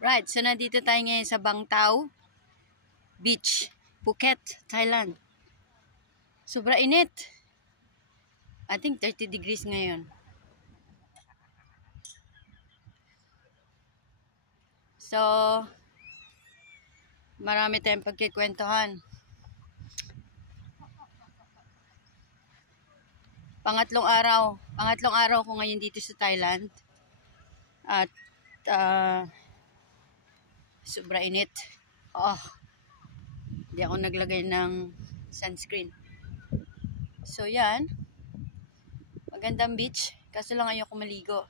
Right, so nandito tayo ngayon sa Bang Tao Beach, Phuket, Thailand. Sobra init. I think 30 degrees ngayon. So, marami tayong pagkikwentuhan. Pangatlong araw ko ngayon dito sa Thailand. At sobra init. Hindi ako naglagay ng sunscreen. So yan, magandang beach, kaso lang ayoko maligo.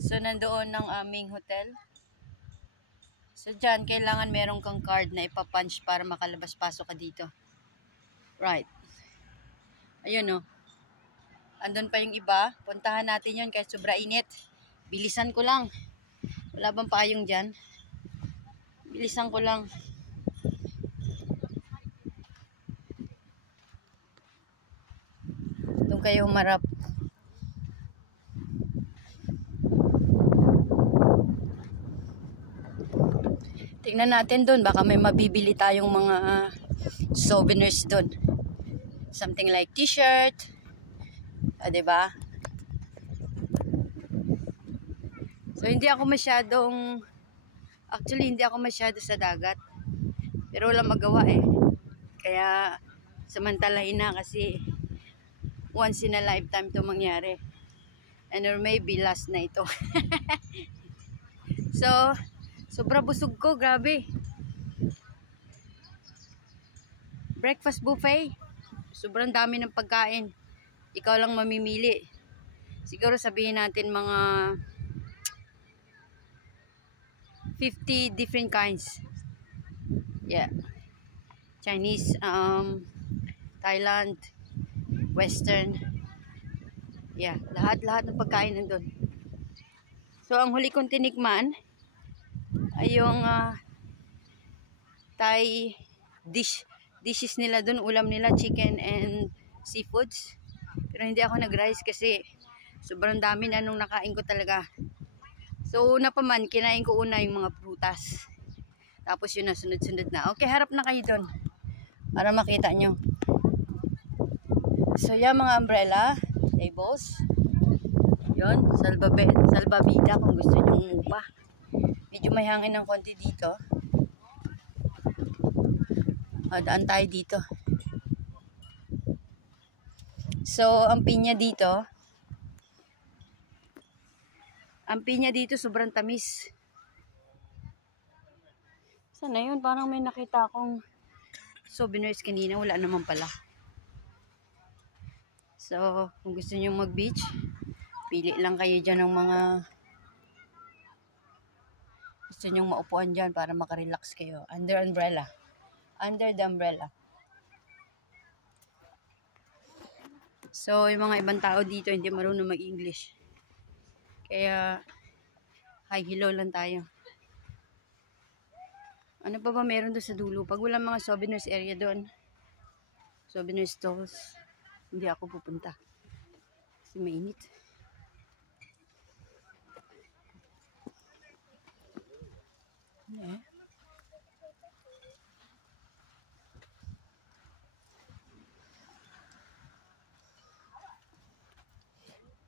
So nandoon ng aming hotel. So dyan, kailangan meron kang card na ipapunch para makalabas-pasok ka dito. Right. Ayun o. Andun pa yung iba. Puntahan natin yun kahit sobra init. Bilisan ko lang. Wala bang payong dyan? Bilisan ko lang. Doon kayo humarap. Tingnan natin doon. Baka may mabibili tayong mga souvenirs doon. Something like t-shirt. Diba? So, hindi ako masyadong... Actually, hindi ako masyado sa dagat. Pero wala magawa eh. Kaya, samantalahin na kasi once in a lifetime to mangyari. And or maybe last na ito. So, sobra busog ko. Grabe. Breakfast buffet. Sobrang dami ng pagkain. Ikaw lang mamimili. Siguro sabihin natin mga 50 different kinds. Yeah. Chinese, Thailand, Western. Yeah, lahat ng pagkain nandun. So, ang huli kong tinikman ay yung Thai dishes nila dun. Ulam nila, chicken and seafoods. Pero hindi ako nag-rice kasi sobrang dami na nung nakain ko talaga. So, una pa man, kinain ko una yung mga prutas. Tapos yun na, sunod-sunod na. Okay, harap na kayo dun. Para makita nyo. So, yan mga umbrella, tables. Yun, salbabida kung gusto nyo umupa. Medyo may hangin ng konti dito. Daan tayo dito. So, ang pinya dito sobrang tamis. Sana yun? Parang may nakita akong souvenirs kanina. Wala naman pala. So, kung gusto nyo mag-beach, pili lang kayo dyan ng mga gusto nyo maupuan dyan para makarelax kayo. Under the umbrella. So, yung mga ibang tao dito hindi marunong mag-English. Kaya, hi, hello lang tayo. Ano pa ba meron doon sa dulo? Pag walang mga souvenirs area doon, souvenir stalls, hindi ako pupunta. Kasi mainit.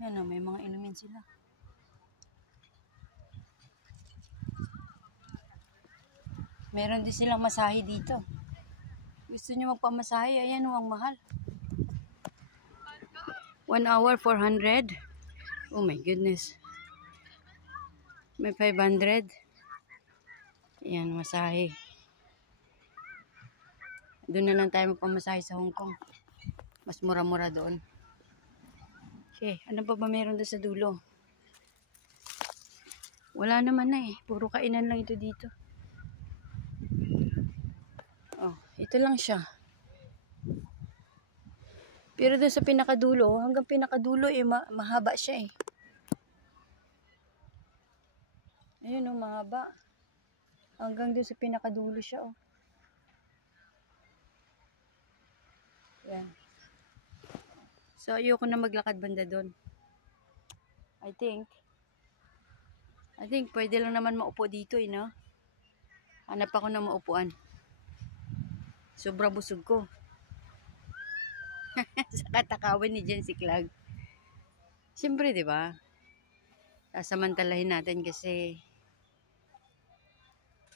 Ano, may mga inumin sila. Meron din silang masahe dito. Gusto nyo magpamasahe? Ayan o, ang mahal. 1 hour, 400. Oh my goodness. May 500. Ayan, masahe. Doon na lang tayo magpamasahe sa Hong Kong. Mas mura-mura doon. Okay, ano pa ba meron doon sa dulo? Wala naman na eh. Puro kainan lang ito dito. Oh, ito lang siya. Pero doon sa pinakadulo, hanggang pinakadulo eh, mahaba siya eh. Ayun oh, mahaba. Hanggang doon sa pinakadulo siya oh. Yan. So, ayoko na maglakad banda doon. I think pwede lang naman maupo dito, no? Hanap ako ng maupuan. Sobra busog ko. Sa katakawin ni Jen si Clag. Siyempre, di ba? Sasamantalahin natin kasi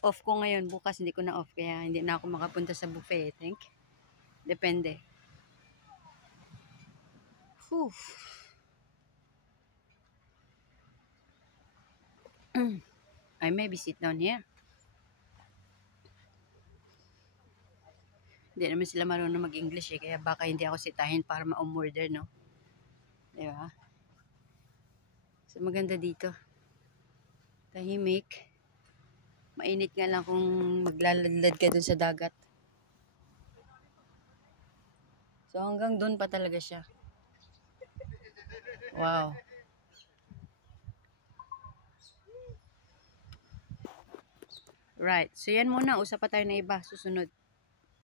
off ko ngayon. Bukas hindi ko na off. Kaya hindi na ako makapunta sa buffet, I think. Depende. Whew. I maybe sit down here. Hindi naman sila marunong mag-English eh. Kaya baka hindi ako sitahin para ma-umorder, no? Di ba? So, maganda dito. Tahimik. Mainit nga lang kung maglaladlad ka dun sa dagat. So, hanggang dun pa talaga siya. Wow. Right. So, yan muna. Usap pa tayo na iba. Susunod.